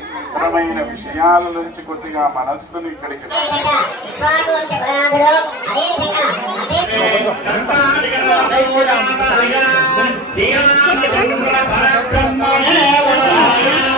ఇతరమైన విషయాల నుంచి కొద్దిగా మనస్సును ఇక్కడికి ఇక్ష్వాకు అదే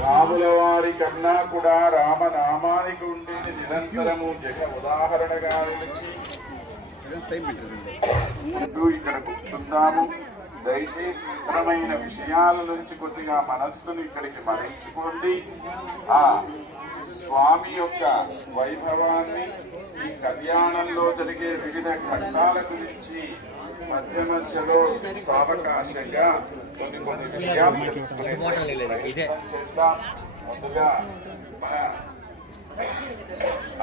రాముల వారి కన్నా కూడా రామనామానికి ఉండేది నిరంతరము జగ ఉదాహరణగా నిలిచి. ఇక్కడ కూర్చున్నాము దయచేసి ఇతరమైన విషయాల నుంచి కొద్దిగా మనస్సును ఇక్కడికి మరించుకోండి ఆ స్వామి యొక్క వైభవాన్ని ఈ కళ్యాణంలో జరిగే వివిధ ఘట్టాల గురించి మధ్య మధ్యలో సావకాశంగా కొన్ని కొన్ని విషయాలు చేద్దాం. ముందుగా మన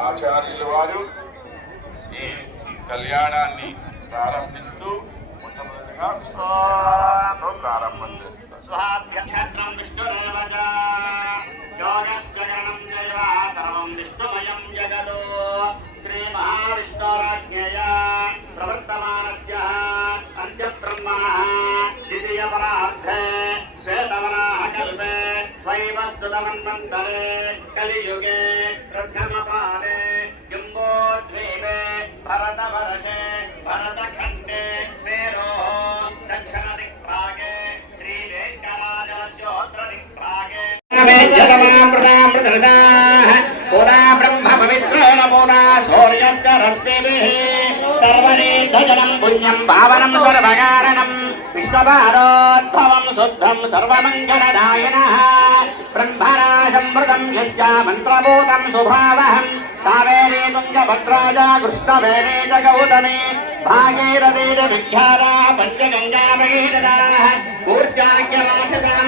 ఆచార్యుల వారు ఈ కళ్యాణాన్ని ప్రారంభిస్తూ మొట్టమొదటిగా విశ్వాసంతో ప్రారంభం చేస్తారు విష్ణుమయం జగదో శ్రీమహావిష్ణోరాజ్ఞయ ప్రవర్తమానస్య అంత్యబ్రహ్మణः ద్వితీయపరార్థే శ్వేతవరాహ వైవస్తుతమన్వంతరే కలియుగే ప్రథమపాలే పావనం సర్వకారణం విశ్వపాదోద్భవం శుద్ధం సర్వమంగళదాయన బ్రహ్మరాశంవృతం యశ్చ మంత్రభూతం శుభావహం కావేరీ తుంగభద్రాజా కృష్ణవేణీ చ గౌతమి భాగీరథీ చ విఖ్యాతా పంచగంగా మహీరథా ఊర్జాగ్యమాషసాం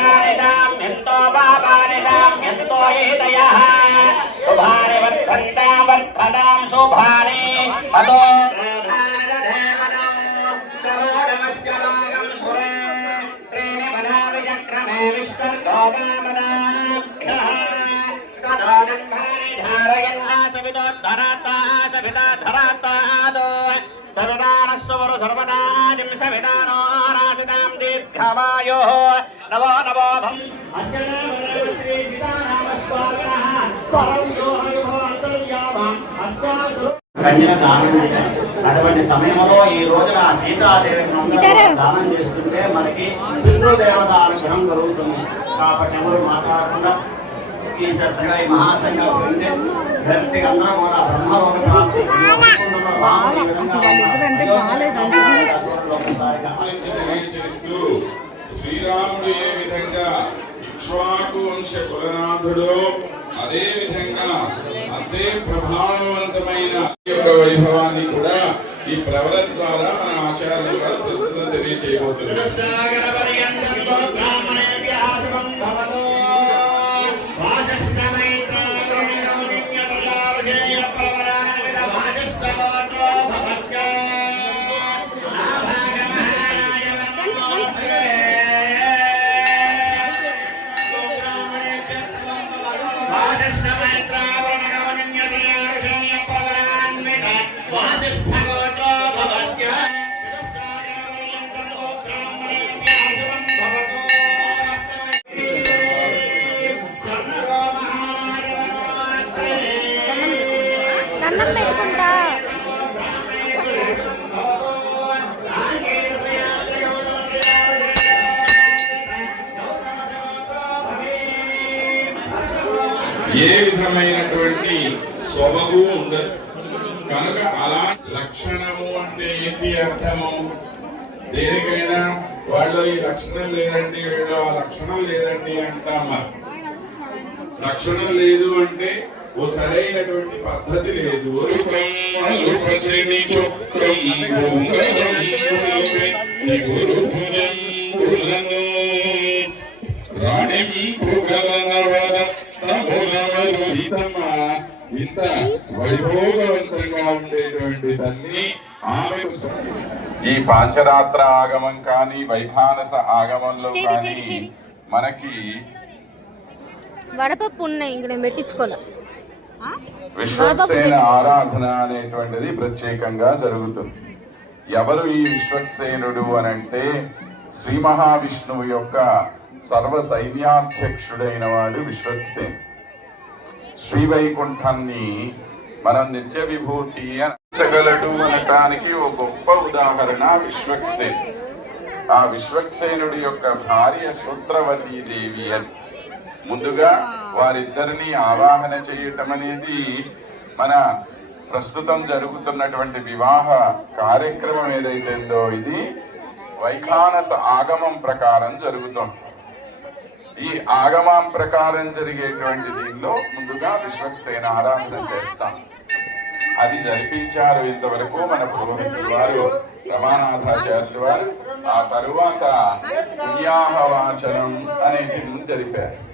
కురు కర్మసు శుభాని అదో సవిదానస్వరు సర్వదాదిం సవిదానో రాసిదాం దీర్ఘమాయో నవో నవోభం అస్య నామ శ్రీ సీతారామ దానం. అటువంటి సమయంలో ఈ రోజున సీతాదేవి. దానం చేస్తుంటే మనకి పితృదేవత అనుగ్రహం కలుగుతుంది కాబట్టి ఎవరు మాట్లాడకుండా ఈ శ్రద్ధగా ఈ మహాసంఘం అందరూ కూడా బ్రహ్మలోక ప్రాప్తి శ్రీరాముడు ఏ విధంగా ఇక్ష్వాకు వంశ కులనాథుడు అదే విధంగా అదే ప్రభావవంతమైన యొక్క వైభవాన్ని కూడా ఈ ప్రవర ద్వారా మన ఆచార్యులు వారు ప్రస్తుతం తెలియజేయబోతున్నారు ఏ విధమైనటువంటి సొబగు ఉండదు. కనుక అలా లక్షణము అంటే ఏంటి అర్థము? దేనికైనా వాళ్ళు ఈ లక్షణం లేదండి వీళ్ళు ఆ లక్షణం లేదండి అంటాం మరి. లక్షణం లేదు అంటే ఓ సరైనటువంటి పద్ధతి లేదు. ఇంత వైభోగవంతంగా ఉండేటువంటి తల్లి ఆమెకు ఈ పాంచరాత్ర ఆగమం కానీ వైఖానస ఆగమంలో కానీ. మనకి వడపప్పు ఉన్నాయి ఇంక నేను పెట్టించుకోలే విశ్వక్సేన ఆరాధన అనేటువంటిది ప్రత్యేకంగా జరుగుతుంది. ఎవరు ఈ విశ్వక్సేనుడు అనంటే శ్రీ మహావిష్ణువు యొక్క సర్వ సైన్యాధ్యక్షుడైన వాడు విశ్వక్సేన్. శ్రీవైకుంఠాన్ని మనం నిత్య విభూతి అనగలడు అనటానికి ఒక గొప్ప ఉదాహరణ విశ్వక్సేన్ ఆ విశ్వక్సేనుడి యొక్క భార్య సూత్రవతి దేవి అని. ముందుగా వారిద్దరిని ఆవాహన చేయటం అనేది మన ప్రస్తుతం జరుగుతున్నటువంటి వివాహ కార్యక్రమం ఏదైతేందో ఇది వైఖానస ఆగమం ప్రకారం జరుగుతుంది. ఈ ఆగమం ప్రకారం జరిగేటువంటి దీనిలో ముందుగా విశ్వక్సేన ఆరాధన చేస్తాం. అది జరిపించారు ఇంతవరకు మన పురోహితులు వారు రమానాథాచార్యులు వారు. ఆ తరువాత పుణ్యాహవాచనం అనేది జరిపారు.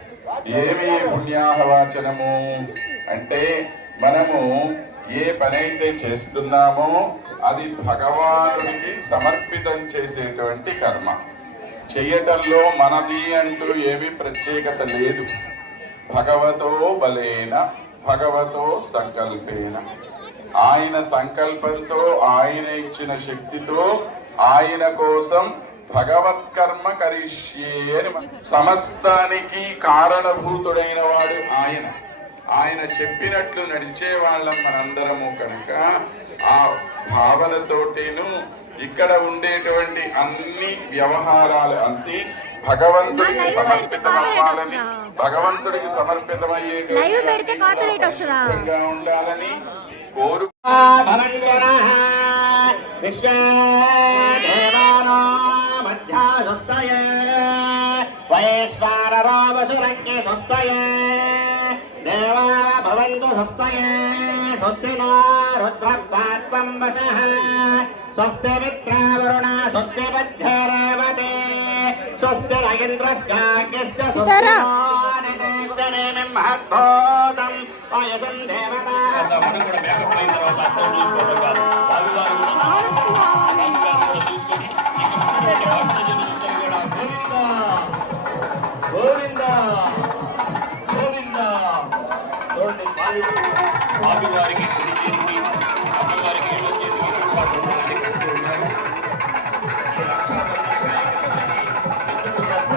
ఏమి పుణ్యాహవాచనము? అంటే మనము ఏ పనైతే చేస్తున్నామో అది భగవానుడికి సమర్పితం చేసేటువంటి కర్మ. చేయటంలో మనది అంటూ ఏమీ ప్రత్యేకత లేదు. భగవతో బలేన భగవతో సంకల్పేన. ఆయన సంకల్పంతో ఆయన ఇచ్చిన శక్తితో ఆయన కోసం భగవత్కర్మ కరిష్యే అని సమస్తానికి కారణభూతుడైన వాడు ఆయన. ఆయన చెప్పినట్లు నడిచే వాళ్ళం మనందరము కనుక ఆ భావనతోటేను ఇక్కడ ఉండేటువంటి అన్ని వ్యవహారాలు అన్ని భగవంతుడికి సమర్పితమవ్వాలని భగవంతుడికి సమర్పితమయ్యే ఉండాలని కోరు వయస్వారరావసురజ్ఞ స్వస్తయ దేవా భవంతు స్వస్తయ వశ స్వస్తి మిత్రావరుణ స్వస్తి మధ్యరేవతే స్వస్తి రగేంద్రస్కాగ్యశ్చ స్వస్తి మానదేగుణేమిం మహద్భూతం స్వామివారికి స్వామివారికి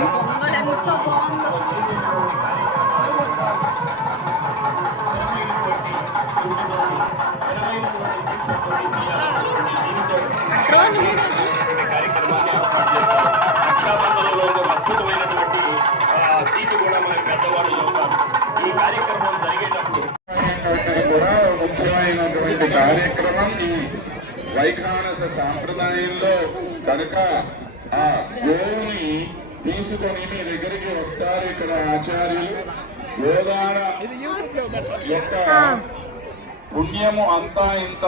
పొంగల్ ఎంత బాగుందో డ్రోన్ వీడియో సాంప్రదాయంలో కనుక ఆ గోవుని తీసుకొని మీ దగ్గరికి వస్తారు ఇక్కడ ఆచార్యులు. గోదాన యొక్క పుణ్యము అంతా ఇంత.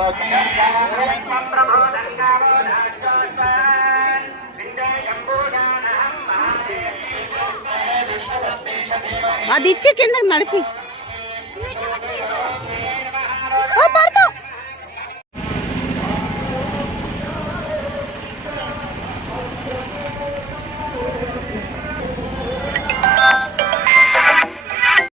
అది ఇచ్చి కింద నడిపి.